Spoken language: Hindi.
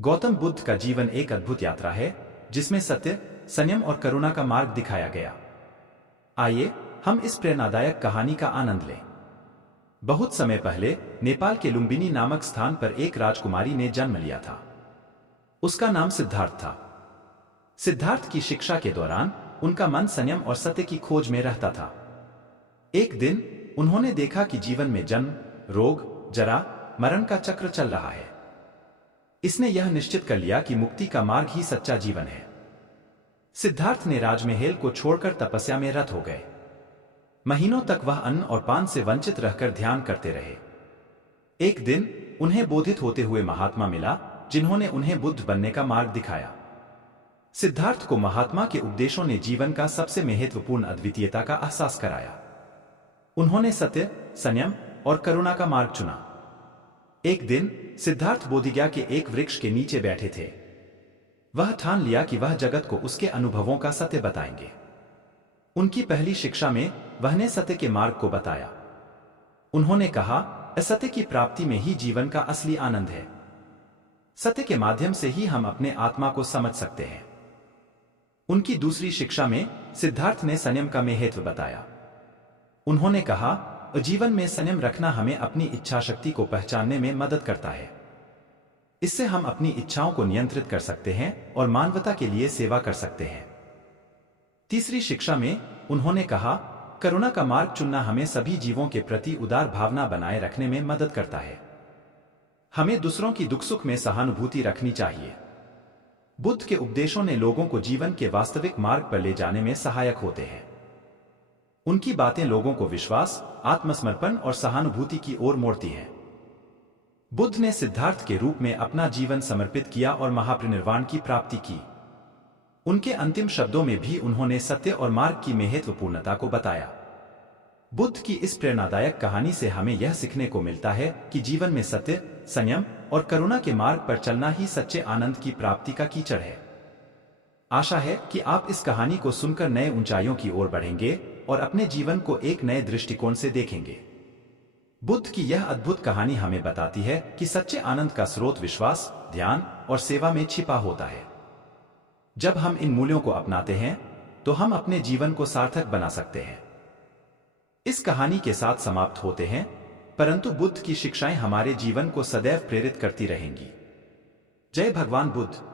गौतम बुद्ध का जीवन एक अद्भुत यात्रा है जिसमें सत्य, संयम और करुणा का मार्ग दिखाया गया। आइए हम इस प्रेरणादायक कहानी का आनंद लें। बहुत समय पहले नेपाल के लुम्बिनी नामक स्थान पर एक राजकुमारी ने जन्म लिया था। उसका नाम सिद्धार्थ था। सिद्धार्थ की शिक्षा के दौरान उनका मन संयम और सत्य की खोज में रहता था। एक दिन उन्होंने देखा कि जीवन में जन्म, रोग, जरा, मरण का चक्र चल रहा है। इसने यह निश्चित कर लिया कि मुक्ति का मार्ग ही सच्चा जीवन है। सिद्धार्थ ने राजमहल को छोड़कर तपस्या में रत हो गए। महीनों तक वह अन्न और पान से वंचित रहकर ध्यान करते रहे। एक दिन उन्हें बोधित होते हुए महात्मा मिला जिन्होंने उन्हें बुद्ध बनने का मार्ग दिखाया। सिद्धार्थ को महात्मा के उपदेशों ने जीवन का सबसे महत्वपूर्ण अद्वितीयता का एहसास कराया। उन्होंने सत्य, संयम और करुणा का मार्ग चुना। एक दिन सिद्धार्थ बोधिगया के एक वृक्ष के नीचे बैठे थे। वह ठान लिया कि वह जगत को उसके अनुभवों का सत्य बताएंगे। उनकी पहली शिक्षा में वह ने सत्य के मार्ग को बताया। उन्होंने कहा, असत्य की प्राप्ति में ही जीवन का असली आनंद है। सत्य के माध्यम से ही हम अपने आत्मा को समझ सकते हैं। उनकी दूसरी शिक्षा में सिद्धार्थ ने संयम का महत्व बताया। उन्होंने कहा, जीवन में संयम रखना हमें अपनी इच्छा शक्ति को पहचानने में मदद करता है। इससे हम अपनी इच्छाओं को नियंत्रित कर सकते हैं और मानवता के लिए सेवा कर सकते हैं। तीसरी शिक्षा में उन्होंने कहा, करुणा का मार्ग चुनना हमें सभी जीवों के प्रति उदार भावना बनाए रखने में मदद करता है। हमें दूसरों की दुख सुख में सहानुभूति रखनी चाहिए। बुद्ध के उपदेशों ने लोगों को जीवन के वास्तविक मार्ग पर ले जाने में सहायक होते हैं। उनकी बातें लोगों को विश्वास, आत्मसमर्पण और सहानुभूति की ओर मोड़ती हैं। बुद्ध ने सिद्धार्थ के रूप में अपना जीवन समर्पित किया और महापरिनिर्वाण की प्राप्ति की। उनके अंतिम शब्दों में भी उन्होंने सत्य और मार्ग की महत्वपूर्णता को बताया। बुद्ध की इस प्रेरणादायक कहानी से हमें यह सीखने को मिलता है कि जीवन में सत्य, संयम और करुणा के मार्ग पर चलना ही सच्चे आनंद की प्राप्ति का कीचड़ है। आशा है कि आप इस कहानी को सुनकर नए ऊंचाइयों की ओर बढ़ेंगे और अपने जीवन को एक नए दृष्टिकोण से देखेंगे। बुद्ध की यह अद्भुत कहानी हमें बताती है कि सच्चे आनंद का स्रोत विश्वास, ध्यान और सेवा में छिपा होता है। जब हम इन मूल्यों को अपनाते हैं तो हम अपने जीवन को सार्थक बना सकते हैं। इस कहानी के साथ समाप्त होते हैं, परंतु बुद्ध की शिक्षाएं हमारे जीवन को सदैव प्रेरित करती रहेंगी। जय भगवान बुद्ध।